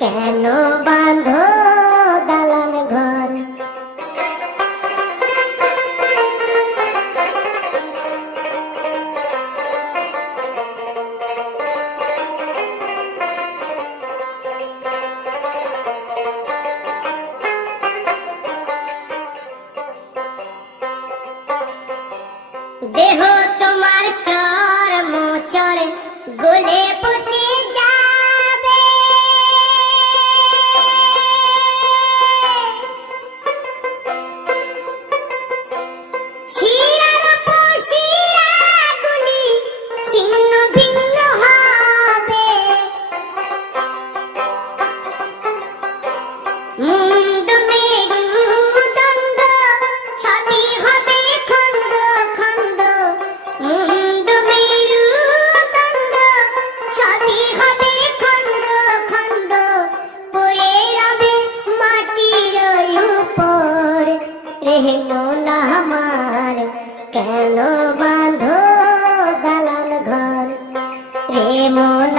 কেন বাঁধো দালান ঘর। দেহ তোমার চর মোচর গলে পচে যাবে, শিরার উপর শিরাগুলি ছিন্ন ভিন্ন হবে, মুন্ড মেরুদণ্ড সবই হবে খণ্ড খণ্ড, মুন্ড মেরুদণ্ড সবই হবে খণ্ড খণ্ড, পড়ে রবে মাটির উপর। রে মন আমার কেন বাঁধো দালান ঘর, রে মন